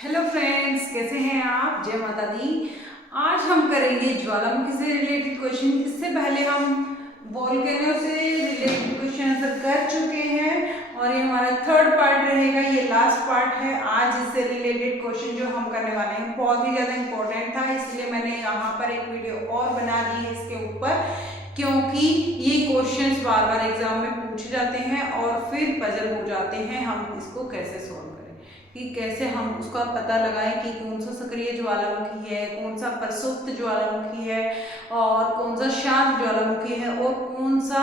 Hello friends, कैसे हैं आप? जय माता दी। आज हम करेंगे ज्वालामुखी से रिलेटेड क्वेश्चन। इससे पहले हम वोल्केनो से रिलेटेड क्वेश्चन आंसर कर चुके हैं और ये हमारा थर्ड पार्ट रहेगा, ये लास्ट पार्ट है। आज इससे रिलेटेड क्वेश्चन जो हम करने वाले हैं बहुत ही ज़्यादा इंपॉर्टेंट था, इसलिए मैंने यहाँ पर एक वीडियो और बना दी है इसके ऊपर, क्योंकि ये क्वेश्चंस बार बार एग्जाम में पूछे जाते हैं और फिर पजल हो जाते हैं हम इसको कैसे सॉल्व करें, कि कैसे हम उसका पता लगाएं कि कौन सा सक्रिय ज्वालामुखी है, कौन सा प्रसुप्त ज्वालामुखी है और कौन सा शांत ज्वालामुखी है और कौन सा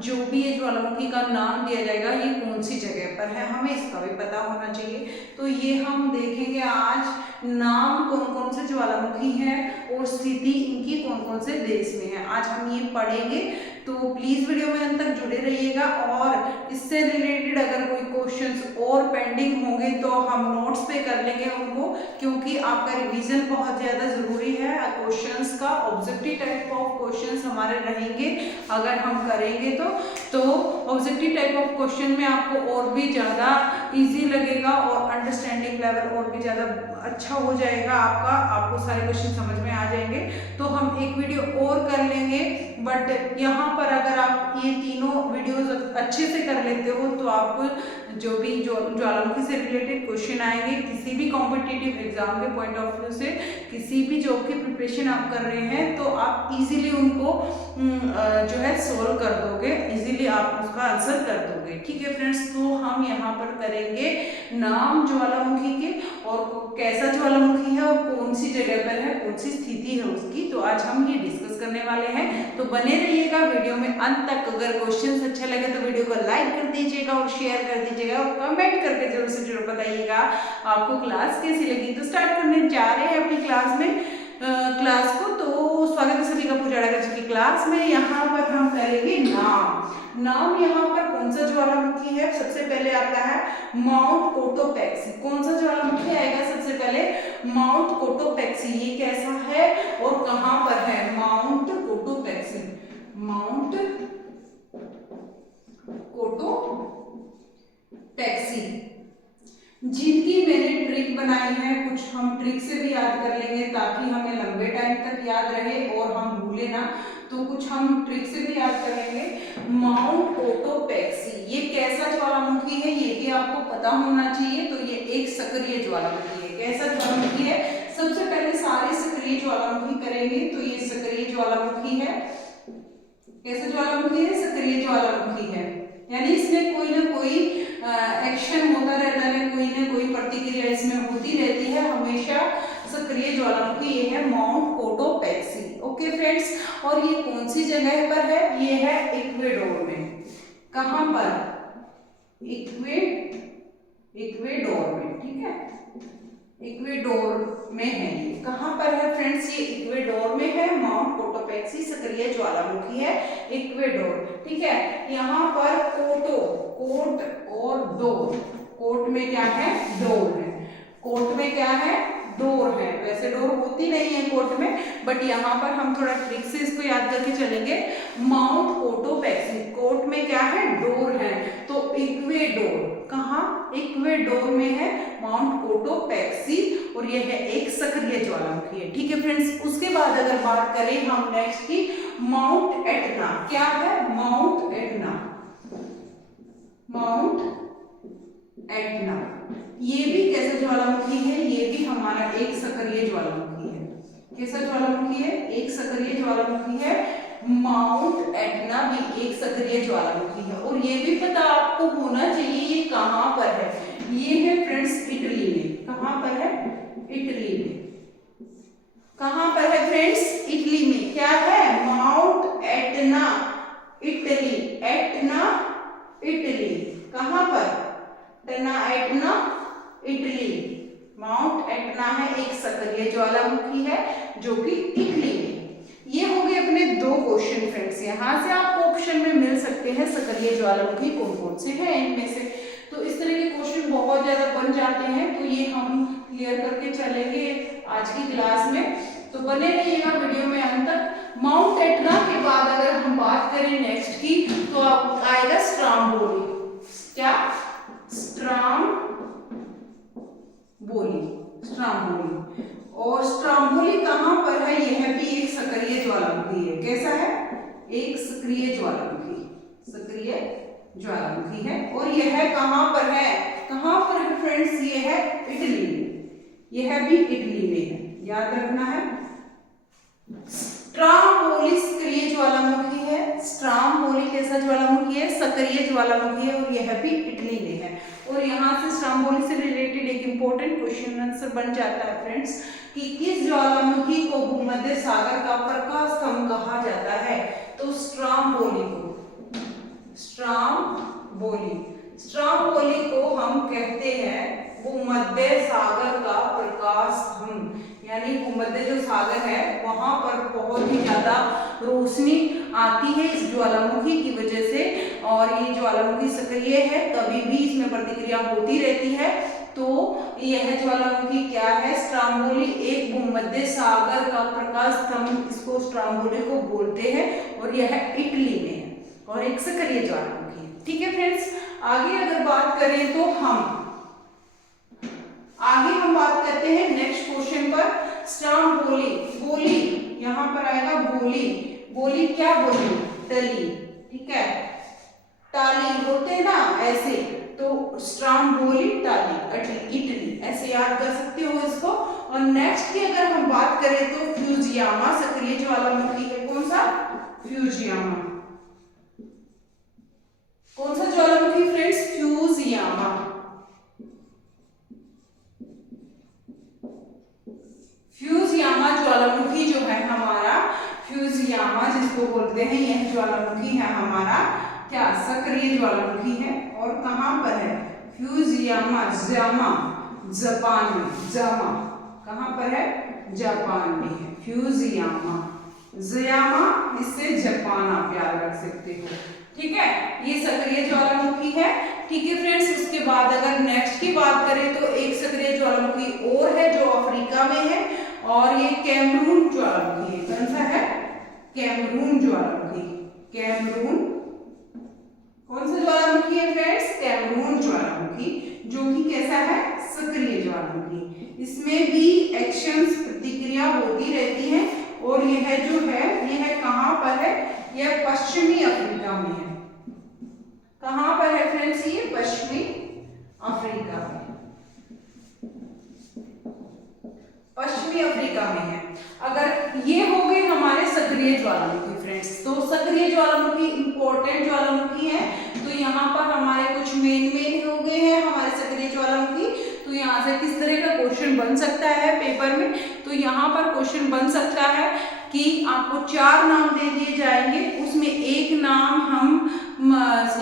जो भी ये ज्वालामुखी का नाम दिया जाएगा ये कौन सी जगह पर है, हमें इसका भी पता होना चाहिए। तो ये हम देखेंगे आज नाम कौन कौन से ज्वालामुखी हैं और स्थिति इनकी कौन कौन से देश में है, आज हम ये पढ़ेंगे। तो प्लीज वीडियो में अंत तक जुड़े रहिएगा और इससे रिलेटेड अगर कोई क्वेश्चंस और पेंडिंग होंगे तो हम नोट्स पे कर लेंगे उनको, क्योंकि आपका रिवीजन बहुत ज़्यादा ज़रूरी है। क्वेश्चंस का ऑब्जेक्टिव टाइप ऑफ क्वेश्चंस हमारे रहेंगे अगर हम करेंगे तो ऑब्जेक्टिव टाइप ऑफ क्वेश्चन में आपको और भी ज़्यादा इजी लगेगा और अंडरस्टैंडिंग लेवल और भी ज़्यादा अच्छा हो जाएगा आपका, आपको सारे क्वेश्चन समझ में आ जाएंगे। तो हम एक वीडियो और कर लेंगे, बट यहाँ पर अगर आप ये तीनों वीडियोस अच्छे से कर लेते हो तो आपको जो भी ज्वालामुखी से रिलेटेड क्वेश्चन आएंगे किसी भी कॉम्पिटिटिव एग्जाम के पॉइंट ऑफ व्यू से, किसी भी जॉब की प्रिपरेशन आप कर रहे हैं तो आप इजीली उनको जो है सोल्व कर दोगे, इजीली आप उसका आंसर कर दोगे। ठीक है फ्रेंड्स, तो हम यहाँ पर करेंगे नाम ज्वालामुखी के और कैसा ज्वालामुखी है और कौन सी जगह पर है, कौन सी स्थिति है उसकी, तो आज हम ये डिस्कस करने वाले हैं। तो बने रहिएगा वीडियो में अंत तक। अगर क्वेश्चंस अच्छे लगे तो वीडियो को लाइक कर दीजिएगा और शेयर कर दीजिएगा और कमेंट करके जरूर से जरूर बताइएगा आपको क्लास कैसी लगी। तो स्टार्ट करने जा रहे हैं अपनी क्लास में क्लास को। तो स्वागत है सभी का पूजा जी की क्लास में। यहाँ पर हम करेंगे नाम यहाँ पर कौन सा ज्वालामुखी है, सबसे पहले आता है माउंट कोटोपैक्सी। कौन सा ज्वालामुखी आएगा सबसे पहले? Mount Cotopaxi. ये कैसा है और कहां पर है? माउंट कोटोपैक्सी, माउंट कोटोपैक्सी, जिनकी मैंने ट्रिक बनाई है। कुछ हम ट्रिक से भी याद कर लेंगे ताकि हमें लंबे टाइम तक याद रहे और हम भूले ना, तो कुछ हम ट्रिक से भी याद करेंगे। माउंट कोटोपैक्सी ये कैसा ज्वालामुखी है ये भी आपको पता होना चाहिए। तो ये एक सक्रिय ज्वालामुखी है। कैसा ज्वालामुखी है? सबसे पहले सारे सक्रिय ज्वालामुखी करेंगे। तो ये सक्रिय ज्वालामुखी है। कैसा ज्वालामुखी है? सक्रिय ज्वालामुखी है, यानी इसमें कोई ना कोई एक्शन होता रहता है, कोई ना कोई प्रतिक्रिया इसमें होती रहती है, हमेशा सक्रिय ज्वालामुखी ये है माउंट कोटोपैक्सी। ओके फ्रेंड्स, और ये कौन सी जगह पर है? ये है इक्वेडोर में। कहां पर? इक्वेडोर में। ठीक है, इक्वेडोर में है। ये कहां पर है फ्रेंड्स? ये इक्वेडोर में है। माउंट कोटोपैक्सी सक्रिय ज्वालामुखी है, इक्वेडोर। ठीक है, यहाँ पर कोट और डोर, कोट में क्या है? डोर है। कोट में क्या है? डोर है। वैसे डोर होती नहीं है कोट में, बट यहाँ पर हम थोड़ा ट्रिक से इसको याद करके चलेंगे। माउंट कोटोपैक्सी, कोट में क्या है? डोर है। तो इक्वेडोर, कहाँ? इक्वेडोर में है माउंट कोटोपैक्सी और यह है एक सक्रिय ज्वालामुखी है। ठीक है फ्रेंड्स, उसके बाद अगर बात करें हम नेक्स्ट की माउंट एटना। क्या है? माउंट एटना, माउंट एटना ये भी कैसा ज्वालामुखी है? ये भी हमारा एक सक्रिय ज्वालामुखी है। कैसा ज्वालामुखी है? एक सक्रिय ज्वालामुखी है। माउंट एटना भी एक सक्रिय ज्वालामुखी है और ये भी पता आपको होना चाहिए ये कहां पर है। ये है फ्रेंड्स इटली में। कहां पर है? इटली में। कहां पर है फ्रेंड्स? इटली में। क्या है? Mount Etna, Italy. Etna, Italy. कहां पर? Etna, Italy. माउंट एटना है एक सक्रिय ज्वालामुखी है जो कि इटली में। ये हो गए अपने दो क्वेश्चन फ्रेंड्स। यहाँ से आपको ऑप्शन में मिल सकते हैं सक्रिय ज्वालामुखी कौन कौन से हैं इनमें से। तो इस तरह के क्वेश्चन बहुत ज्यादा बन जाते हैं, तो ये हम क्लियर करके चलेंगे आज की क्लास में। तो बने रहिएगा वीडियो में अंत तक। माउंट एटना के बाद अगर हम बात करें नेक्स्ट की तो आएगा स्ट्राम्बोली। क्या? स्ट्राम्बोली। सक्रिय ज्वालामुखी, सक्रिय ज्वालामुखी है। और यह कहाँ पर है, कहाँ पर है फ्रेंड्स, ये है इटली में, यह भी इटली में है, याद रखना है। स्ट्रामबोली सक्रिय ज्वालामुखी है, स्ट्रामबोली कैसा ज्वालामुखी है, सक्रिय ज्वालामुखी है, और यह भी इटली में है। और यहाँ से स्ट्रामबोली से रिलेटेड एक इंपॉर्टेंट क्वेश्चन आंसर बन जाता है फ्रेंड्स कि किस ज्वालामुखी को भूमध्य सागर का प्रकाश स्तंभ कहा जाता है, तो स्ट्रामबोली को, स्ट्रामबोली को हम कहते हैं भूमध्य सागर का प्रकाश स्तंभ, यानी भूमध्य जो सागर है वहां पर बहुत ही ज्यादा रोशनी आती है इस ज्वालामुखी की वजह से, और ये ज्वालामुखी सक्रिय है, कभी भी इसमें प्रतिक्रिया होती रहती है। तो यह ज्वालामुखी क्या है, स्ट्रामबोली, एक भूमध्य सागर का प्रकाश स्तंभ, इसको स्ट्रामबोली को बोलते हैं, और यह इटली में है और एक सक्रिय ज्वालामुखी है। ठीक है फ्रेंड्स, आगे अगर बात करें तो आगे हम बात करते हैं नेक्स्ट क्वेश्चन पर। स्ट्रामबोली, बोली यहां पर आएगा बोली, बोली क्या बोली, टली, ठीक है, टाली बोलते हैं ना ऐसे, तो स्ट्रामबोली टाली, इटली, ऐसे याद कर सकते हो इसको। और नेक्स्ट की अगर हम बात करें तो फ्यूजियामा सक्रिय ज्वालामुखी है, कौन सा, फ्यूजियामा, कौन सा ज्वालामुखी फ्रेंड्स, फ्यूजियामा, फ्यूजियामा ज्वालामुखी जो है हमारा, फ्यूजियामा जिसको बोलते हैं, यह ज्वालामुखी है हमारा क्या, सक्रिय ज्वालामुखी है। और कहां पर है, फ्यूजियामा, जामा, जापान में, जामा कहां पर है, जापान में है फ्यूजियामा, जयामा, इससे जापान आप याद रख सकते हो। ठीक है, ये सक्रिय ज्वालामुखी है। ठीक है फ्रेंड्स, उसके बाद अगर नेक्स्ट की बात करें तो एक सक्रिय ज्वालामुखी और है जो अफ्रीका में है, और ये कैमरून ज्वालामुखी है, कौन सा है, कैमरून ज्वालामुखी, कैमरून, कौन सा ज्वालामुखी है फ्रेंड्स, कैमरून ज्वालामुखी, जो कि कैसा है, सक्रिय ज्वालामुखी, इसमें भी एक्शंस प्रतिक्रिया होती रहती है। और यह जो है यह कहां पर है, यह पश्चिमी अफ्रीका में है, कहां पर है फ्रेंड्स, ये पश्चिमी अफ्रीका में, पश्चिमी अफ्रीका में है। अगर ये हो गए हमारे सक्रिय ज्वालामुखी फ्रेंड्स, तो सक्रिय ज्वालामुखी इंपॉर्टेंट ज्वालामुखी है, तो यहाँ पर हमारे कुछ मेन हो गए हैं हमारे सक्रिय ज्वालामुखी। तो यहाँ से किस तरह का क्वेश्चन बन सकता है पेपर में, तो यहाँ पर क्वेश्चन बन सकता है कि आपको 4 नाम दे दिए जाएंगे, उसमें एक नाम हम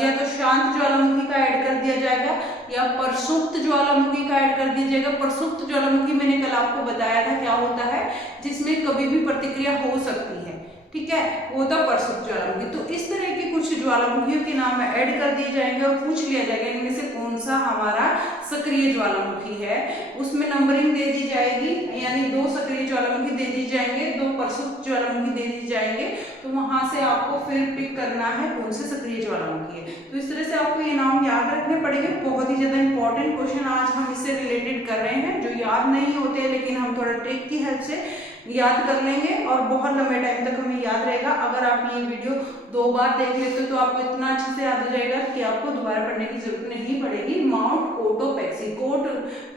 या तो शांत ज्वालामुखी का ऐड कर दिया जाएगा या प्रसुप्त ज्वालामुखी का ऐड कर दिया जाएगा। प्रसुप्त ज्वालामुखी मैंने कल आपको बताया था क्या होता है, जिसमें कभी भी प्रतिक्रिया हो सकती है, ठीक है, वो था प्रसुप्त ज्वालामुखी। तो इस तरह के कुछ ज्वालामुखियों के नाम ऐड कर दिए जाएंगे और पूछ लिया जाएगा इनमें से कौन सा हमारा सक्रिय ज्वालामुखी है, उसमें नंबरिंग दे दी जाएगी, यानी 2 सक्रिय ज्वालामुखी दे दी जाएंगे, 2 प्रसुप्त ज्वालामुखी दे दी जाएंगे, तो वहां से आपको फिर पिक करना है कौन से सक्रिय ज्वालामुखी है। तो इस तरह से आपको ये नाम याद रखने पड़ेंगे, बहुत ही ज्यादा इंपॉर्टेंट क्वेश्चन आज हम इससे रिलेटेड कर रहे हैं, जो याद नहीं होते लेकिन हम थोड़ा ट्रिक की हेल्प से याद कर लेंगे और बहुत लंबे टाइम तक हमें याद रहेगा। अगर आप ये वीडियो 2 बार देख लेते हो तो आपको इतना अच्छे से याद हो जाएगा कि आपको दोबारा पढ़ने की जरूरत नहीं पड़ेगी। माउंट कोटोपैक्सी, कोट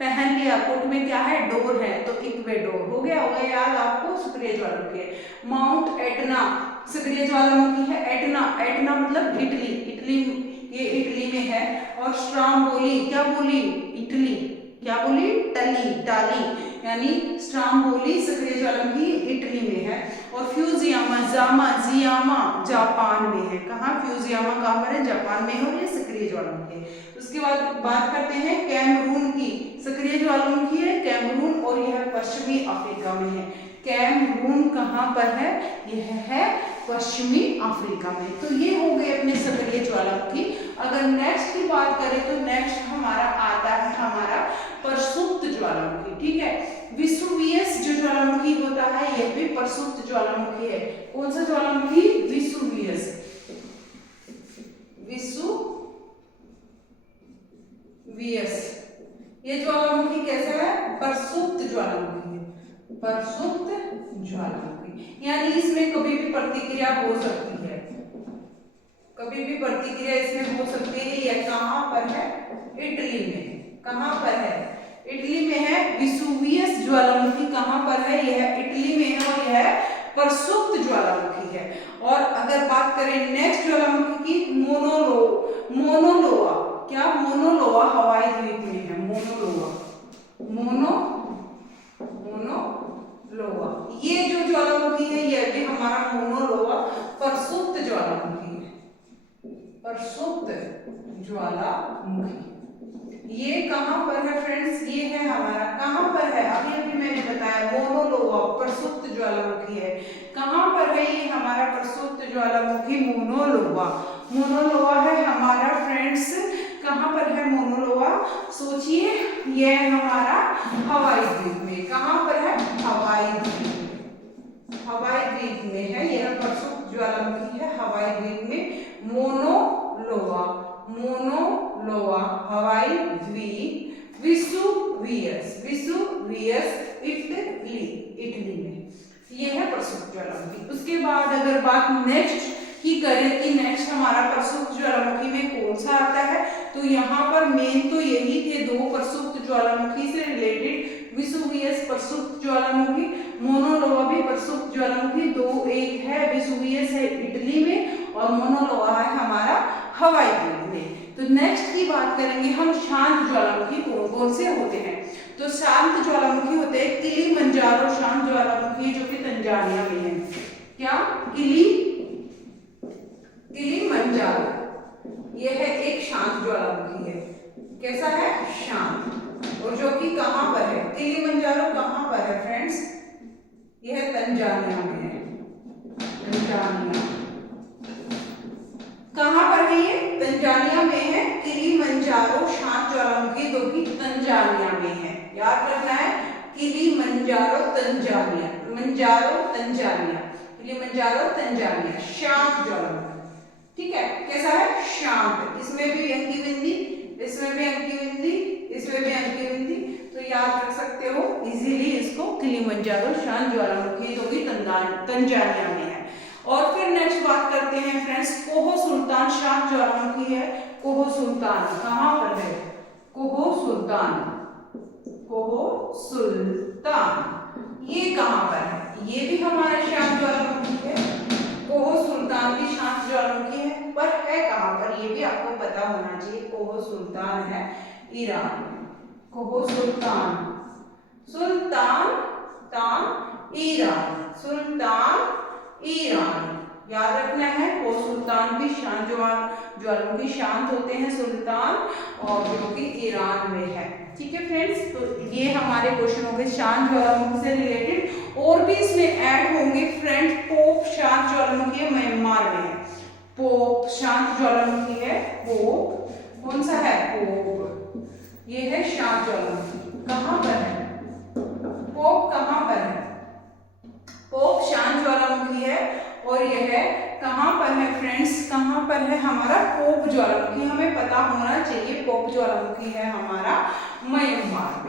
पहन लिया, कोट में क्या है, डोर है, तो इक्वेडोर हो गया याद आपको, सक्रिय ज्वालामुखी है। माउंट एटना सक्रिय ज्वालामुखी है, एटना, एटना मतलब इटली, इटली, ये इटली में है। और स्ट्रामबोली क्या बोली, इटली, क्या बोली, टली, टाली, यानी स्ट्रामबोली सक्रिय ज्वालामुखी इटली में है। और फ्यूजियामा, जामा, जियामा जापान में है, कहाँ, फ्यूजियामा कहाँ पर है, जापान में है, और ये सक्रिय ज्वालामुखी है। उसके बाद बात करते हैं कैमरून की, सक्रिय ज्वालामुखी है कैमरून, और यह पश्चिमी अफ्रीका में है। कैमरून कहाँ पर है, यह है पश्चिमी अफ्रीका में। तो ये हो गए अपने सक्रिय ज्वालामुखी। अगर नेक्स्ट की बात करें तो नेक्स्ट हमारा आता है हमारा प्रसुप्त ज्वालामुखी, ठीक है। विसुवियस जो ज्वालामुखी होता है यह भी प्रसुप्त ज्वालामुखी है। कौन सा ज्वालामुखी, विसुवियस, विसुवियस, ये ज्वालामुखी कैसा है, प्रसुप्त ज्वालामुखी है, प्रसुप्त ज्वालामुखी, यानी इसमें कभी भी प्रतिक्रिया हो सकती है, कभी भी प्रतिक्रिया इसमें हो सकती है। यह कहाँ पर है? इटली में। कहाँ पर है? इटली में है। विसुवियस ज्वालामुखी कहाँ पर है? यह इटली में है और यह प्रसुप्त ज्वालामुखी है। और अगर बात करें नेक्स्ट ज्वालामुखी की, मोनोलोआ। क्या? मोनोलोआ हवाई द्वीप में है। मोनोलोआ ये जो ज्वालामुखी है यह भी हमारा मोनोलोआ प्रसुप्त ज्वालामुखी है। प्रसुप्त ज्वालामुखी ये कहाँ पर है फ्रेंड्स? ये है हमारा, कहाँ पर है? अभी मैंने बताया मोनोलोआ प्रसुप्त ज्वालामुखी है। कहाँ पर है ये हमारा प्रसुप्त ज्वालामुखी? मोनोलोआ है हमारा फ्रेंड्स। कहाँ पर है मोनोलोआ? सोचिए, यह हमारा हवाई द्वीप में। कहाँ पर है? हवाई द्वीप में है। यह प्रसुप्त ज्वालामुखी है हवाई द्वीप में। मोनोलोआ हवाई द्वीप, विसुवियस इटली में। यह है प्रसुप्त ज्वालामुखी। उसके बाद अगर बात नेक्स्ट की करें कि नेक्स्ट हमारा प्रसुप्त ज्वालामुखी में कौन सा आता है, तो यहाँ पर मेन तो यही थे दो प्रसुप्त ज्वालामुखी से रिलेटेड। विसुवियस प्रसुप्त ज्वालामुखी, मोनोलोआ भी प्रसुप्त ज्वालामुखी। दो, एक है विसुवियस है इटली में और मोनोलोआ है हमारा हवाई द्वीप में। तो नेक्स्ट की बात करेंगे हम, शांत ज्वालामुखी कौन कौन से होते हैं। तो शांत ज्वालामुखी होते हैं किलिमंजारो शांत ज्वालामुखी जो कि तंजानिया में है। क्या? किलिमंजारो यह है एक शांत ज्वालामुखी है। कैसा है? शांत। और जो कि कहाँ पर है? किलिमंजारो कहाँ पर है फ्रेंड्स? यह तंजानिया में है। तंजानिया कहाँ पर है? ये तंजानिया में है। किलिमंजारो शांत ज्वालामुखी जो कि तंजानिया में है। याद रखना है, किलिमंजारो तंजानिया, किलिमंजारो तंजानिया शांत ज्वालामुखी। ठीक है, कैसा है? शांत। इसमें भी अंकी बिंदी, इसमें भी अंकी बिंदी, इसमें भी अंकी बिंदी, तो याद रख सकते हो इजीली इसको। किलिमंजारो शांत ज्वालामुखी जो कि तंजानिया में है। और फिर नेक्स्ट बात करते हैं फ्रेंड्स, कोहो सुल्तान शांत ज्वालामुखी है। कोहो सुल्तान कहाँ पर है? कोहो सुल्तान ये कहाँ पर है? ये भी हमारा शांत ज्वालामुखी है। कोहो सुल्तान भी शांत ज्वालामुखी है, पर है कहाँ पर? ये भी आपको पता होना चाहिए। कोहो सुल्तान है ईरान। कोहो सुल्तान ईरान याद रखना है। कोहो सुल्तान भी शांत ज्वालामुखी शांत होते हैं सुल्तान, और जो कि ईरान में है। ठीक है फ्रेंड्स, तो ये हमारे क्वेश्चन हो गए शांत ज्वालामुखी से रिलेटेड। और भी इसमें ऐड होंगे फ्रेंड्स। पोप शांत ज्वालामुखी है, म्यांमार में है। पोप शांत ज्वालामुखी है। पोप कौन सा है? पोप ये है शांत ज्वालामुखी। कहाँ पर है पोप? कहाँ पर है पोप? शांत ज्वालामुखी है। और यह कहाँ पर है फ्रेंड्स? कहाँ पर है हमारा पोप ज्वालामुखी? हमें पता होना चाहिए। पोप ज्वालामुखी है हमारा म्यांमार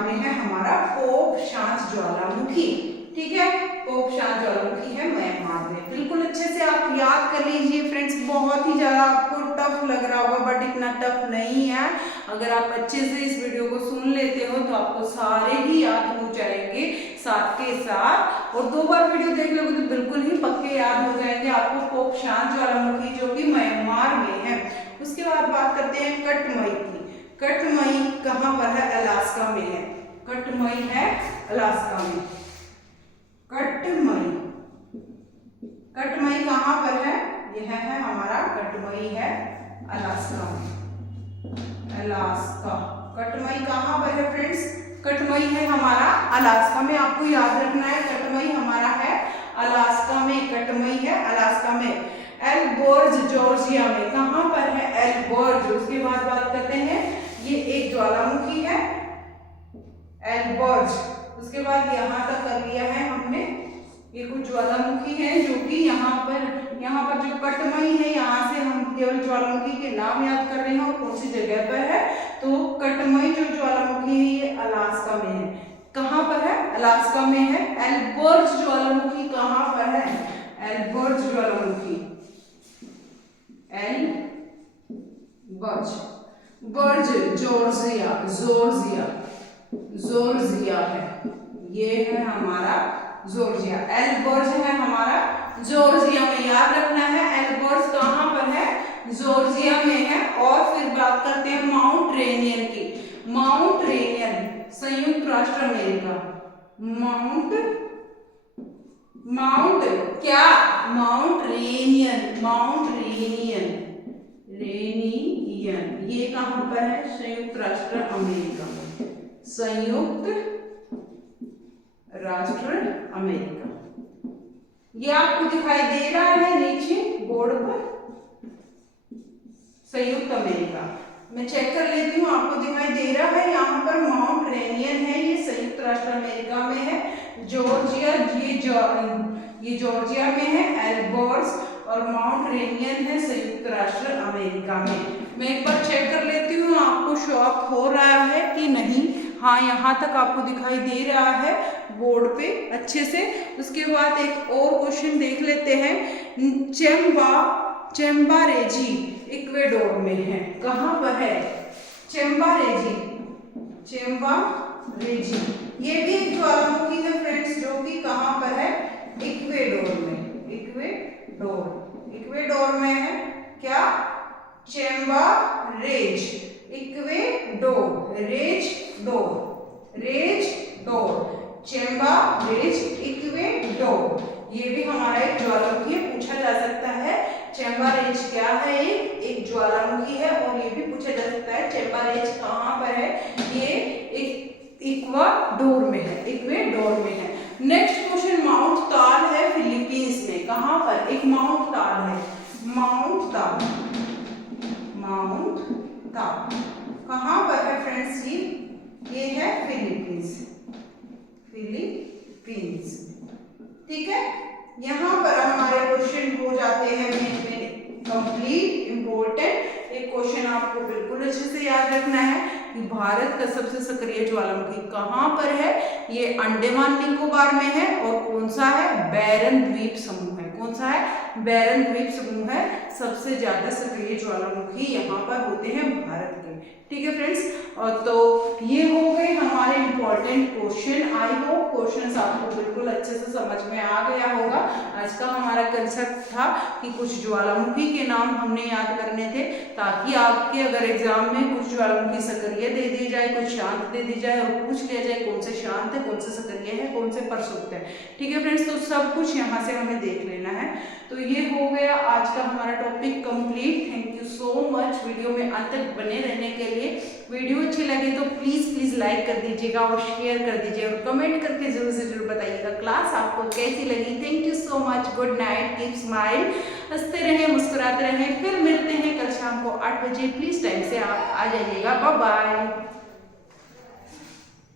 में है हमारा पोप शांत ज्वालामुखी। ठीक है, पोप शांत ज्वालामुखी है म्यांमार में। बिल्कुल अच्छे से आप याद कर लीजिए फ्रेंड्स। बहुत ही ज्यादा आपको टफ लग रहा होगा, बट इतना टफ नहीं है। अगर आप अच्छे से इस वीडियो को सुन लेते हो तो आपको सारे ही याद हो जाएंगे साथ के साथ। और 2 बार वीडियो देख लोगे तो बिल्कुल ही पक्के याद हो जाएंगे आपको। पोप शांत ज्वालामुखी जो कि म्यांमार में है। उसके बाद बात करते हैं कटमई की। कटमई कहाँ पर है? अलास्का में है। कटमई है अलास्का में। कटमई कहाँ पर है? यह है हमारा कटमई है अलास्का में। कटमई कहाँ पर है फ्रेंड्स? कटमई है हमारा अलास्का में। आपको याद रखना है, कटमई हमारा है अलास्का में। कटमई है अलास्का में। एल्बर्ज जॉर्जिया में। कहाँ पर है? एल्बर्ज। उसके बाद बात करते हैं, ये एक ज्वालामुखी है एल्बर्ज। उसके बाद यहाँ तक कर लिया है हमने। ये कुछ ज्वालामुखी है जो कि यहाँ पर जो कटमई है, यहाँ से हम केवल ज्वालामुखी के नाम याद कर रहे हैं और कौन सी जगह पर है। तो कटमई जो ज्वालामुखी है ये अलास्का में है। कहाँ पर है? अलास्का में है। एल्बर्ज ज्वालामुखी कहाँ पर है? एल्बर्ट ज्वालामुखी, बर्ज जॉर्जिया, जॉर्जिया है, ये है हमारा जॉर्जिया। एल्बर्ज है हमारा जॉर्जिया में, याद रखना है एल्बर्ज कहाँ पर है, जॉर्जिया में है। और फिर बात करते हैं माउंट रेनियर की। माउंट रेनियर संयुक्त राष्ट्र अमेरिका, माउंट क्या, माउंट रेनियन, ये कहां पर है, संयुक्त राष्ट्र अमेरिका में, संयुक्त राष्ट्र अमेरिका। ये आपको दिखाई दे रहा है नीचे बोर्ड पर, संयुक्त अमेरिका। मैं चेक कर लेती हूँ, आपको दिखाई दे रहा है यहाँ पर माउंट रेनियन है, ये संयुक्त राष्ट्र अमेरिका में है। जॉर्जिया, ये जॉर्जिया में है। एल्बर्ट्स और माउंट रेनियन है संयुक्त राष्ट्र अमेरिका में। मैं एक बार चेक कर लेती हूँ आपको शो अप हो रहा है कि नहीं। हाँ, यहाँ तक आपको दिखाई दे रहा है बोर्ड पे अच्छे से। उसके बाद एक और क्वेश्चन देख लेते हैं। चेम्बारेजी इक्वेडोर में है, कहाँ पर है, चेम्बारेजी, ये भी एक ज्वालामुखी है फ्रेंड्स, जो कि कहाँ पर है, इक्वेडोर में, इक्वेडोर में है। क्या, चेम्बारेज, चेम्बारेज इक्वेडोर, ये भी हमारा एक ज्वालामुखी है, पूछा जा सकता है। चेम्बारेज क्या है, एक ज्वालामुखी है। और ये भी पूछा जा सकता है चेम्बारेज कहाँ पर है, ये इक्वाडोर में है, नेक्स्ट क्वेश्चन माउंट ताल है फिलीपींस में, कहाँ पर, एक माउंट ताल है, माउंट ताल कहाँ पर है फ्रेंड्स, ये है फिलीपींस, ठीक है। यहाँ पर हमारे क्वेश्चन हो जाते हैं कंप्लीट। इंपॉर्टेंट एक क्वेश्चन आपको बिल्कुल अच्छे से याद रखना है कि भारत का सबसे सक्रिय ज्वालामुखी कहाँ पर है, ये अंडमान निकोबार में है। और कौन सा है, बैरन द्वीप समूह है, कौन सा है, बैरन द्वीप समूह है। सबसे ज्यादा सक्रिय ज्वालामुखी यहाँ पर होते हैं भारत के, ठीक है फ्रेंड्स। तो ये हो गए हमारे important question. I hope questions आपको बिल्कुल अच्छे से समझ में आ गया होगा। आज का हमारा कंसेप्ट था कि कुछ ज्वालामुखी के नाम हमने याद करने थे, ताकि आपके अगर एग्जाम में कुछ ज्वालामुखी सक्रिय दे दी जाए, कुछ शांत दे दी जाए, और पूछ लिया जाए कौन से शांत है, कौन से सक्रिय है, कौन से प्रसुप्त है, ठीक है फ्रेंड्स। तो सब कुछ यहाँ से हमें देख लेना है। तो ये हो गया आज का हमारा topic complete. Thank you so much video में अंत तक बने रहने के लिए। वीडियो अच्छी लगे तो प्लीज लाइक कर दीजिएगा और शेयर कर दीजिए और कमेंट करके जरूर से जरूर बताइएगा क्लास आपको कैसी लगी। Thank you so much, good night, keep smile, हंसते रहें, मुस्कुराते रहें। फिर मिलते हैं कल शाम को 8 बजे। प्लीज टाइम से आप आ जाइएगा। Bye bye.